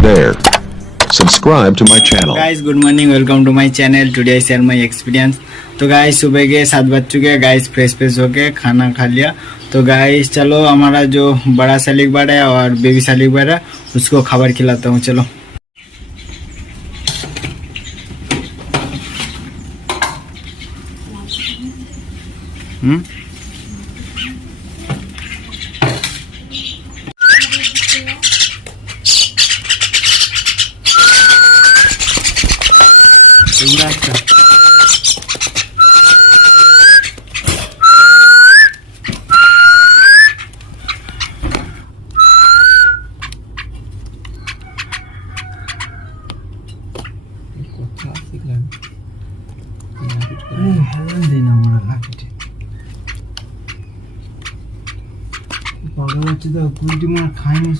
There. Subscribe to my channel. Guys, good morning. Welcome to my channel. Today I share my experience. तो guys सुबह के 7 बज चुके हैं गाइस, फ्रेश होके खाना खा लिया। तो गाइस चलो हमारा जो बड़ा सालिक बर्ड है और बेबी सालिक बर्ड है उसको खाबर खिलाता हूँ। चलो খাইনি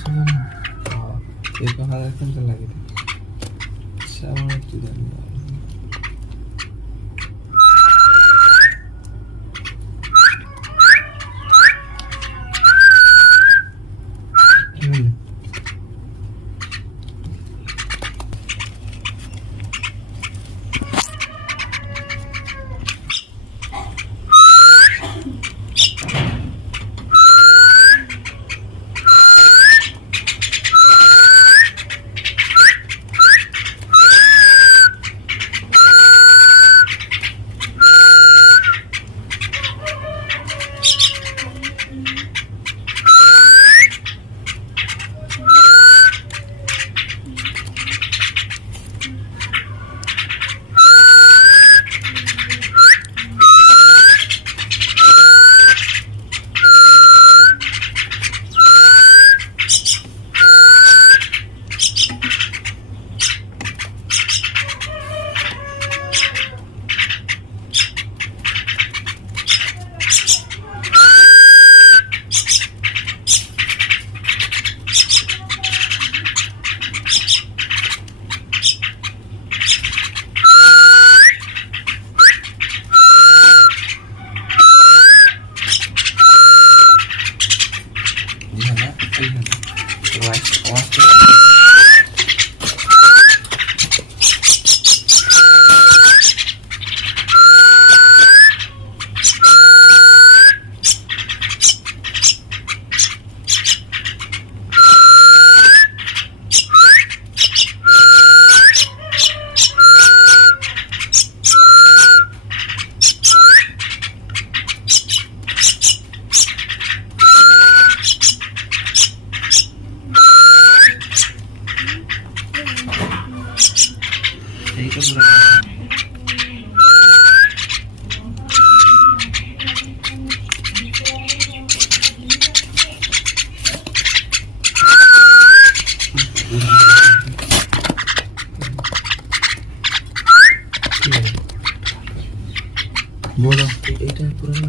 बोलो এটা পুরো না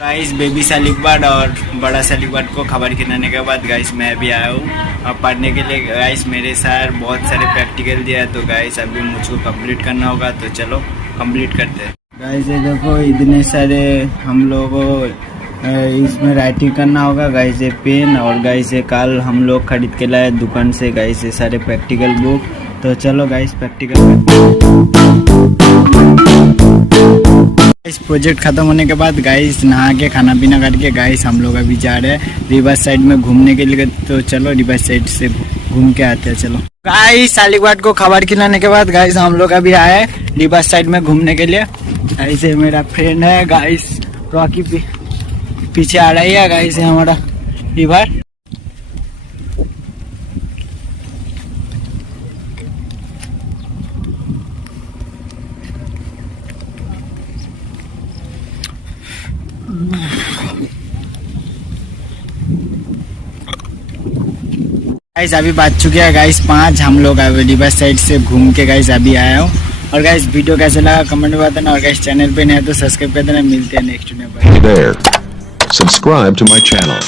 गाइस बेबी सालिक बर्ड और बड़ा सालिक बर्ड को खबर खिलाने के बाद गाइस मैं भी आया हूँ अब पढ़ने के लिए। गाइस मेरे सर बहुत सारे प्रैक्टिकल दिया है तो गाइस अभी मुझको कंप्लीट करना होगा, तो चलो कंप्लीट करते हैं। गाइस ये देखो इतने सारे हम लोगों इसमें राइटिंग करना होगा गाइस, ये पेन और गाइस ये कल हम लोग खरीद के लाए दुकान से गाइस ये सारे प्रैक्टिकल बुक। तो चलो गाइस प्रैक्टिकल इस प्रोजेक्ट खत्म होने के बाद गाइस नहा के खाना पीना करके गाइस हम लोग अभी जा रहे हैं रिवर साइड में घूमने के लिए। तो चलो रिवर साइड से घूम के आते हैं। चलो गाइस सालिक बर्ड को खबर खिलाने के बाद गाइस हम लोग अभी आए रिवर साइड में घूमने के लिए। ऐसे मेरा फ्रेंड है गाइस रॉकी पीछे आ रही है गाइस हमारा रिवर। गाइस अभी बज चुके हैं गाइस 5। हम लोग अभी रिवर साइड से घूम के गाइस अभी आया हूँ। और गाइस वीडियो कैसे लगा कमेंट में बताना, और गाइस चैनल पे नए हैं तो सब्सक्राइब कर देना। मिलते हैं नेक्स्ट वीडियो में। Hey there. Subscribe to my channel.